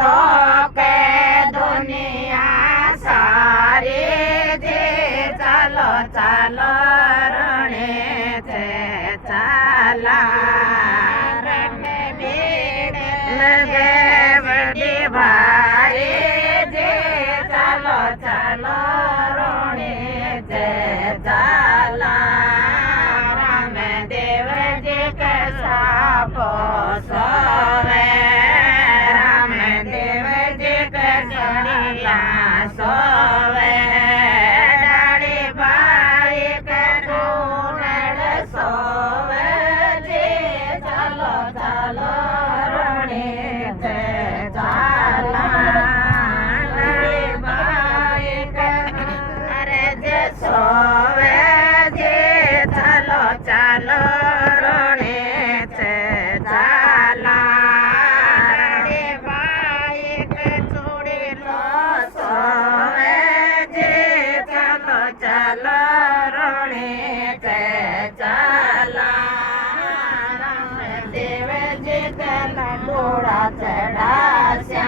बांधो के दुनिया सारी जे चालो चालो रणे थे चाला लगे बड़ी भारी जे चालो चालो रणे थे चाला रामदेव जी के सापो सोवे रामदेव जी के सड़िया सोवे डाड़ी बाई के नूनड़ सोवे जी चलो चलो रणे थे चाला डाड़ी बाई के अरे जे सोवे जी चलो चलो रणे थे चाला डाड़ी बाई के चूड़ी लो सोवे जी चलो चलो रणे थे चाला रामदेव जी के लडूड़ा चढ़ास्या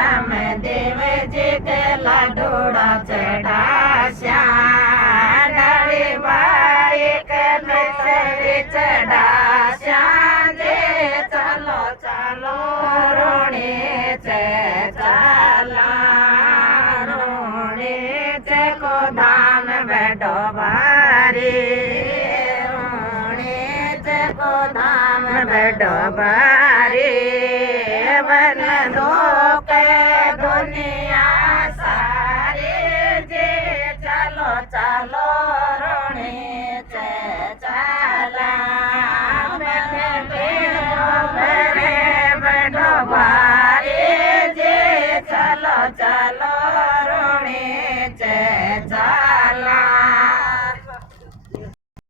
रामदेव जी के लडूड़ा चढ़ास्या डाड़ी बाई के मिसरी चढ़ास्या जे चलो चलो रोणे थे चाला रोणे थे को धाम बैठो भारी रोणे थे को धाम बैठो भारी